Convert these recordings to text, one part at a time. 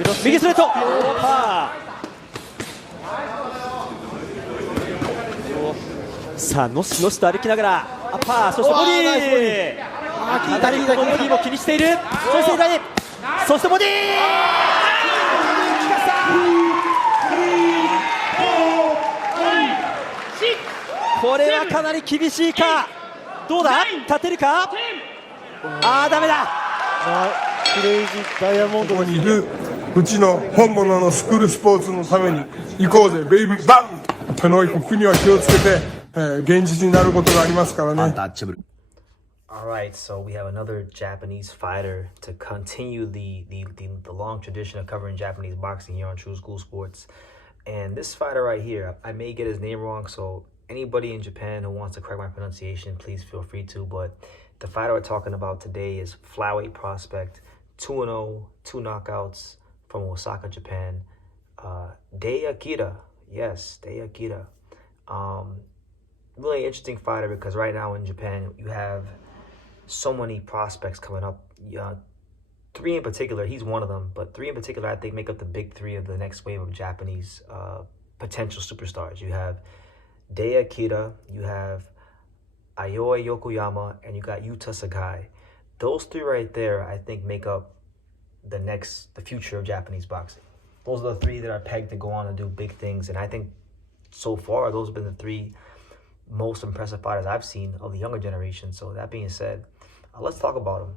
右ストレート、パー。さあのしのしと歩きながらパー、そしてボディー、かなりこのボディも気にしている。そして左、そしてボディー、これはかなり厳しいか。どうだ、立てるか。ダメだ。クレイジーダイヤモンドここにいるうちの本物のスクールスポーツのために行こうぜベイビーバン。この国は気をつけて、現実になることがありますからね。Alright, so we have another Japanese fighter to continue the long tradition of covering Japanese boxing here on True School Sports. And this fighter right here, I may get his name wrong, so anybody in Japan who wants to correct my pronunciation, please feel free to. But the fighter we're talking about today is flyweight prospect, 2-0, 2 knockouts from Osaka, Japan. DAIYA Kira. Yes, DAIYA Kira. Really interesting fighter because right now in Japan, you have so many prospects coming up. 3 in particular, he's one of them, but 3 in particular I think make up the big 3 of the next wave of Japanese potential superstars. You have DAIYA Kira, you have Aoi Yokoyama, and you got Yuta Sakai. Those 3 right there, I think, make up the future of Japanese boxing. Those are the 3 that are pegged to go on and do big things, and I think so far those have been the 3 most impressive fighters I've seen of the younger generation. So that being said, let's talk about him.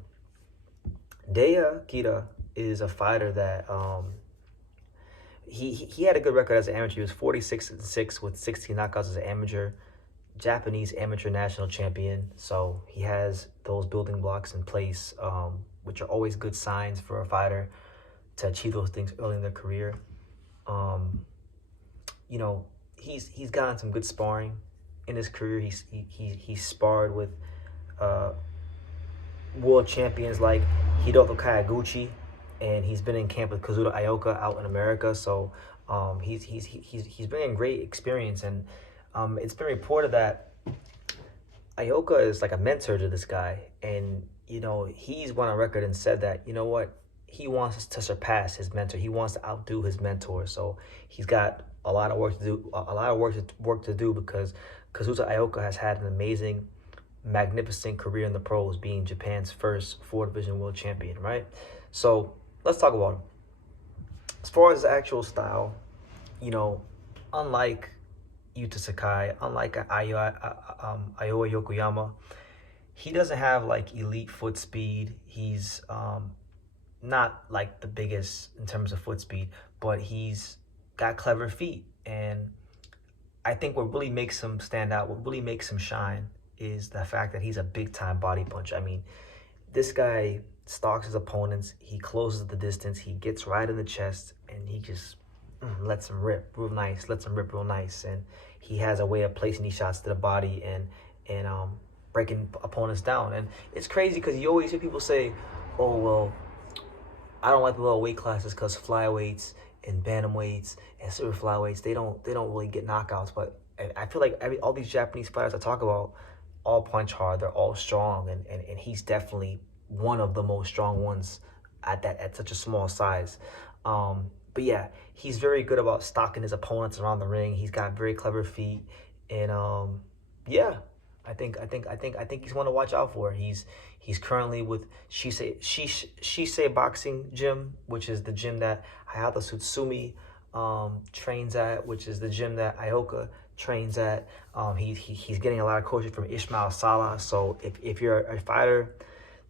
DAIYA Kira is a fighter that he had a good record as an amateur. He was 46-6 with 16 knockouts as an amateur, Japanese amateur national champion. So he has those building blocks in place, which are always good signs for a fighter to achieve those things early in their career. You know, he's gotten some good sparring in his career. He's sparred with world champions like Hiroto Kayaguchi, and he's been in camp with Kazuda Ioka out in America. So he's bringing great experience, and it's been reported that Ioka is like a mentor to this guy, and you know, he's went on record and said that, you know what, he wants to surpass his mentor. He wants to outdo his mentor. So he's got a lot of work to do, because Kazuda Ioka has had an amazing, magnificent career in the pros, being Japan's first 4-division world champion, right? So let's talk about him. As far as the actual style, you know, unlike Yuta Sakai, unlike Aoi Yokoyama, he doesn't have like elite foot speed. He's not like the biggest in terms of foot speed, but he's got clever feet. And I think what really makes him stand out, what really makes him shine, is the fact that he's a big-time body puncher. I mean, this guy stalks his opponents, he closes the distance, he gets right in the chest, and he just lets him rip real nice, and he has a way of placing these shots to the body and breaking opponents down. And it's crazy because you always hear people say, oh, well, I don't like the lower weight classes because flyweights and bantamweights and super flyweights, they don't really get knockouts. But I feel like all these Japanese fighters I talk about all punch hard, they're all strong, and he's definitely one of the most strong ones at such a small size. But yeah, he's very good about stalking his opponents around the ring. He's got very clever feet, and yeah, I think he's one to watch out for. He's currently with Shisei Boxing Gym, which is the gym that Hayata Tsutsumi trains at, which is the gym that Ioka trains at. He's getting a lot of coaching from Ismail Salas. So if you're a fighter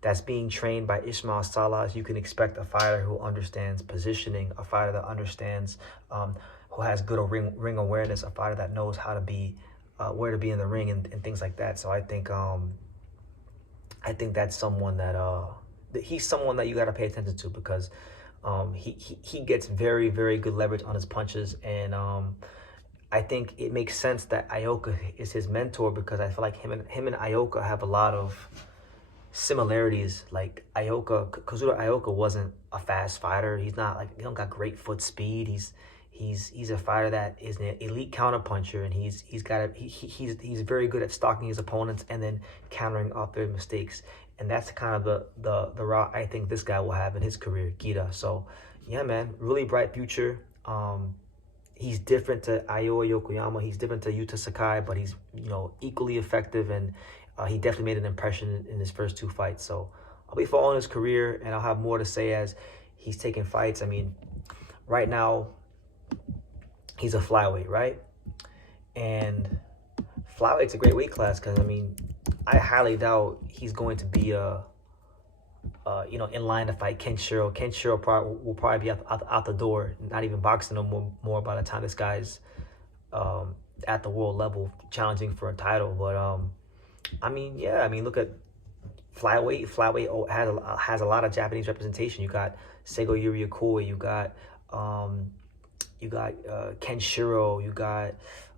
that's being trained by Ismail Salas, you can expect a fighter who understands positioning, a fighter that understands, who has good ring awareness, a fighter that knows how to be, where to be in the ring and things like that. So I think that's someone that he's someone that you got to pay attention to, because he gets very, very good leverage on his punches, and I think it makes sense that Ioka is his mentor, because I feel like him and Ioka have a lot of similarities. Like Kazuda Ioka wasn't a fast fighter. He's not like, he don't got great foot speed. He's a fighter that is an elite counterpuncher, and he's very good at stalking his opponents and then countering off their mistakes. And that's kind of the route I think this guy will have in his career, Kira. So, yeah, man, really bright future. He's different to Iowa Yokoyama. He's different to Yuta Sakai, but he's, you know, equally effective, and he definitely made an impression in his first 2 fights. So I'll be following his career, and I'll have more to say as he's taking fights. I mean, right now, he's a flyweight, right? And flyweight's a great weight class because, I mean, I highly doubt he's going to be you know, in line to fight Ken Shiro. Ken Shiro will probably be out the door, not even boxing no more by the time this guy's at the world level challenging for a title. But I mean, yeah, I mean, look at flyweight. Flyweight has a lot of Japanese representation. You got Seigo Yuriokoi, you got Ken Shiro, you got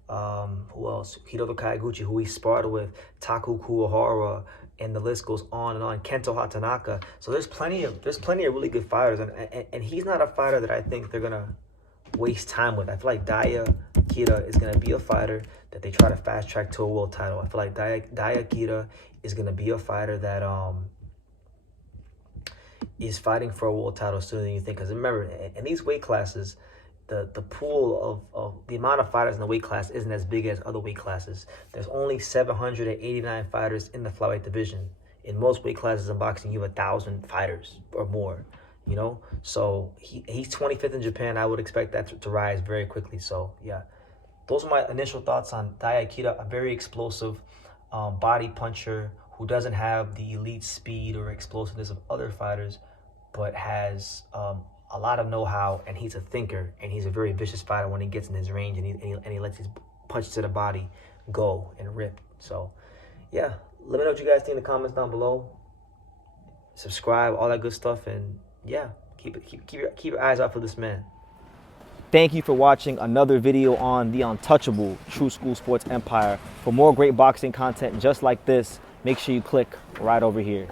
who else? Hiroto Kaiguchi, who he sparred with, Taku Kuwahara, and the list goes on and on. Kento Hatanaka. So there's plenty of really good fighters, and he's not a fighter that I think they're gonna waste time with. I feel like DAIYA Kira is gonna be a fighter that they try to fast track to a world title. I feel like DAIYA Kira is gonna be a fighter that is fighting for a world title sooner than you think. Because remember, in these weight classes, the pool of the amount of fighters in the weight class isn't as big as other weight classes. There's only 789 fighters in the flyweight division. In most weight classes in boxing, you have 1,000 fighters or more, you know? So he's 25th in Japan. I would expect that to rise very quickly. So, yeah. Those are my initial thoughts on DAIYA Kira, a very explosive body puncher who doesn't have the elite speed or explosiveness of other fighters, but has a lot of know-how, and he's a thinker, and he's a very vicious fighter when he gets in his range, and he lets his punches to the body go and rip. So, yeah, let me know what you guys think in the comments down below. Subscribe, all that good stuff, and yeah, keep your eyes out for this man. Thank you for watching another video on the untouchable True School Sports Empire. For more great boxing content just like this, make sure you click right over here.